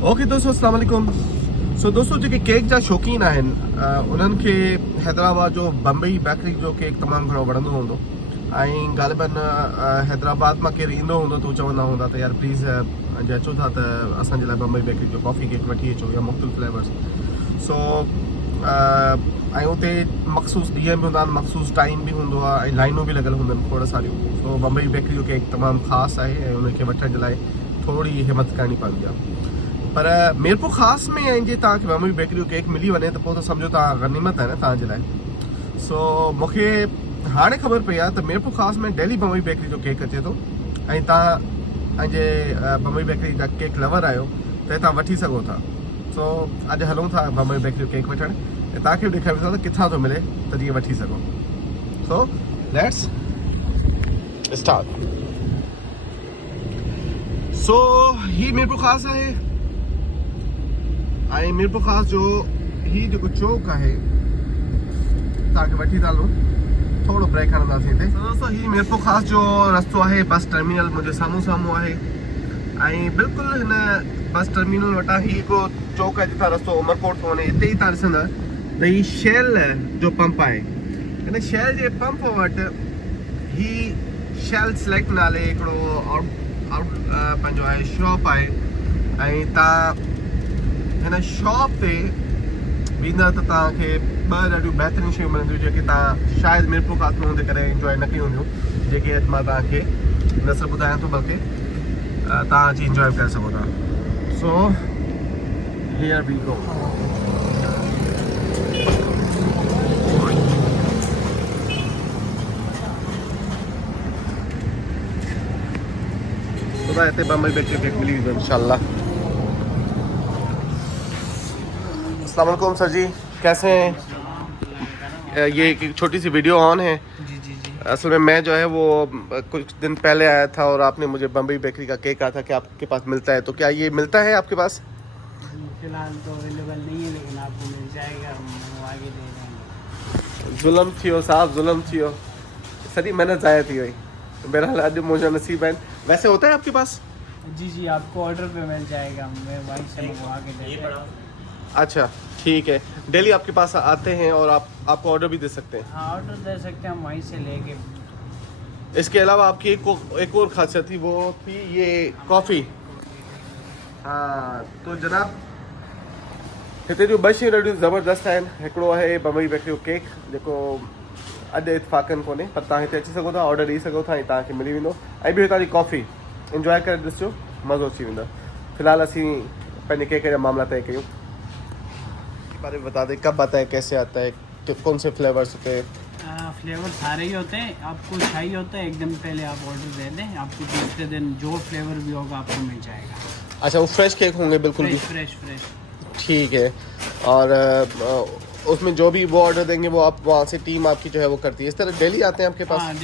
Okay दोस्तों, अस्सलाम वालेकुम। सो दोस्तों, जेके केक जा शौक़ीन आहिनि उन्हनि खे हैदराबाद जो बम्बई बेकरी जो केक तमामु घणो वणंदो हूंदो ऐं ग़ालिबन हैदराबाद मां केरु ईंदो हूंदो त चवंदा हूंदा त यार प्लीज़ अॼु अचो था त असांजे लाइ बम्बई बेकरी जो कॉफ़ी केक वठी अचो या मुख़्तलिफ़ फ्लेवर्स। सो ऐं उते मख़सूस ॾींहं बि हूंदा आहिनि, मख़सूस टाइम बि हूंदो आहे ऐं लाइनूं बि लॻल हूंदियूं आहिनि खोड़ सारियूं। सो बम्बई बेकरी जो केक तमामु ख़ासि आहे ऐं उनखे वठण जे लाइ थोरी हिमत करणी पवंदी आहे। पर मीरपुर ख़ासि में ऐं जे तव्हांखे बम्बई बेकरी जो केक मिली वञे त पोइ त सम्झो तव्हां गनीमत आहे न तव्हांजे लाइ। सो मूंखे हाणे ख़बर पई आहे त मीरपुर ख़ासि में डेली बम्बई बेकरी जो केक अचे थो ऐं तव्हां पंहिंजे बम्बई बेकरी जा केक लवर आहियो त तव्हां वठी सघो था। सो अॼु हलूं था बम्बई बेकरी जो केक वठणु ऐं तव्हांखे बि ॾेखारियूं था त किथां थो मिले त जीअं वठी सघो। So let's start. सो ही मीरपुर ख़ासि आहे ऐं मीरपुर ख़ासि जो ही जेको चौक आहे तव्हांखे वठी था हलूं, थोरो ब्रेक हणंदासीं हिते। दोस्तों, ही मीरपुर ख़ासि जो रस्तो आहे, बस टर्मिनल मुंहिंजे साम्हूं साम्हूं आहे ऐं बिल्कुलु हिन बस टर्मिनल वटां ही हिकिड़ो चौक आहे जितां रस्तो उमरकोट थो वञे। हिते ई तव्हां ॾिसंदा त ही शेल जो पंप आहे। हिन शेल जे पंप वटि ही शेल सिलेक्ट नाले हिकिड़ो पंहिंजो आहे शॉप आहे ऐं तव्हां हिन शॉप ते वेंदा त तव्हांखे ॿ ॾाढियूं बहितरीन शयूं मिलंदियूं जेके तव्हां शायदि मीरपुर ख़ासि में हूंदे करे इंजॉय न कयूं हूंदियूं, जेके अॼु मां तव्हांखे न सिर्फ़ु ॿुधायां थो बल्कि तव्हां अची इंजॉय करे सघो था। So here we go. हिते बम्बई बेकरी केक मिली वेंदो इंशाल्लाह। अस्सलाम वालेकुम सर जी, कैसे हैं? ये एक छोटी सी वीडियो ऑन है। जी। असल में मैं जो है वो कुछ दिन पहले आया था और आपने मुझे बम्बई बेकरी का केक कहा था कि आपके पास मिलता है, तो क्या ये मिलता है आपके पास? फिलहाल तो अवेलेबल नहीं है, लेकिन आपको मिल जाएगा, हम आगे दे देंगे। जुल्म थियो साहब, जुल्म थियो, सॼी मेहनत ज़ाया थी वई। बहरहाल अॼु मुंहिंजा नसीब आहिनि। वैसे होता है आपके पास? जी आपको ऑर्डर पे मिल जाएगा, मैं वहीं से मंगवा के दे देंगे। अच्छा ठीक है, डेली आपके पास आते हैं और आपको ऑर्डर भी दे सकते हैं? हाँ, ऑर्डर दे सकते हैं हम वहीं से लेके। इसके अलावा आपकी एक और खासियत थी, वो थी ये कॉफ़ी। हाँ तो जनाब, हिते जो ॿ शयूं ॾाढियूं ज़बरदस्त आहिनि। हिकिड़ो आहे बम्बई बेकरी जो केक जेको अॼु इतफ़ाक़न कोन्हे, पर तव्हां हिते अची सघो था, ऑर्डर ॾेई सघो था ऐं तव्हांखे मिली वेंदो। ऐं ॿियो हितां जी कॉफ़ी इंजॉय करे ॾिसिजो, मज़ो अची वेंदो। फ़िलहाल असीं पंहिंजे केक जा मामला तय कयूं। बारे में बता दें, कब आता है, कैसे आता है, कौन से फ्लेवर्स होते हैं? फ्लेवर सारे ही होते हैं, आपको चाहिए होता है एक दिन पहले आप ऑर्डर दे दें, आपको दूसरे दिन जो फ्लेवर भी होगा आपको मिल जाएगा। अच्छा, वो फ्रेश केक होंगे बिल्कुल भी? फ्रेश। ठीक है। और उसमें जो भी वो ऑर्डर देंगे वो आप वहाँ से टीम आपकी जो है वो करती है। इस तरह डेली आते हैं आपके पास? हाँ,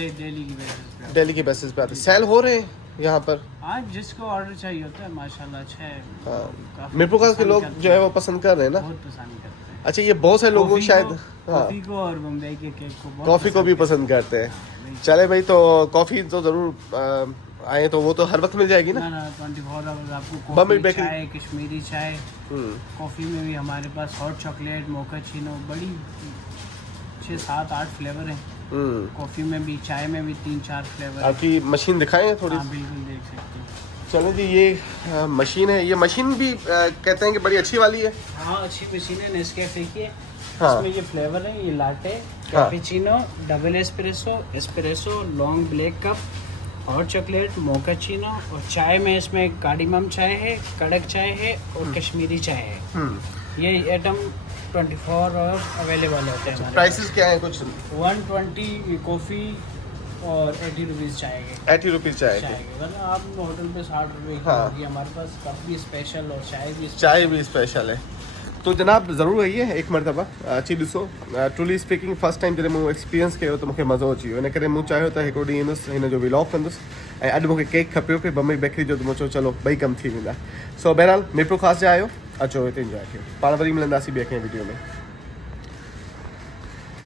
डेली की बेसिस पे पे आते हैं। सेल हो रहे हैं यहाँ पर? हाँ, जिसको ऑर्डर चाहिए होता है माशाल्लाह अच्छा है। हाँ, मीरपुर खास के लोग जो है वो पसंद कर रहे हैं ना? बहुत पसंद करते हैं। अच्छा, ये बहुत से लोगों शायद कॉफ़ी को और बम्बई के केक को, कॉफ़ी को भी पसंद करते हैं। चले भाई, तो कॉफ़ी तो ज़रूर आए तो वो तो हर वक्त मिल जाएगी ना? 24 आवर्स आपको बम्बई कॉफ़ी, बेकरी, चाय, कश्मीरी चाय। कॉफ़ी में भी हमारे पास हॉट चॉकलेट, मोकाचिनो, बड़ी 6, 7, 8 फ्लेवर हैं। कॉफ़ी में भी, चाय में भी 3-4 फ्लेवर। आपकी मशीन दिखाएं थोड़ी? हाँ बिल्कुल, देख सकते हैं। चलो जी, ये मशीन है। ये मशीन भी कहते हैं कि बड़ी अच्छी वाली है। हाँ, अच्छी मशीन है, नेस्कैफे की है। हाँ। इसमें ये फ्लेवर है, ये latte, cappuccino, double espresso, long black cup, hot chocolate, mochaccino, और चाय में इसमें कार्डिमम चाय है, कड़क चाय है और कश्मीरी चाय है। ये आइटम 24 आवर्स अवेलेबल होते हैं। प्राइसेस क्या है कुछ? 120 कॉफ़ी और 80 रुपीज़ चाय के। 80 रुपीज़ चाय के, मतलब आप होटल पे 60 रुपये की होगी। हमारे पास कप भी स्पेशल और चाय भी स्पेशल है। तो जनाब ज़रूर आइए एक मरतबा, अची ॾिसो। ट्रूली स्पीकिंग फर्स्ट टाइम जॾहिं मूं एक्सपीरियंस कयो त मूंखे मज़ो अची वियो। इन करे मूं चाहियो त हिकिड़ो ॾींहुं ईंदुसि, हिन जो व्लॉग कंदुसि। ऐं अॼु मूंखे केक खपियो पियो बम्बई बेकरी जो, त मूं चयो चलो ॿई कम थी वेंदा। सो बहरहाल, मीरपुर ख़ासि जा आहियो, अचो हिते इंजॉय कयो। पाण वरी मिलंदासीं ॿिए कंहिं वीडियो में।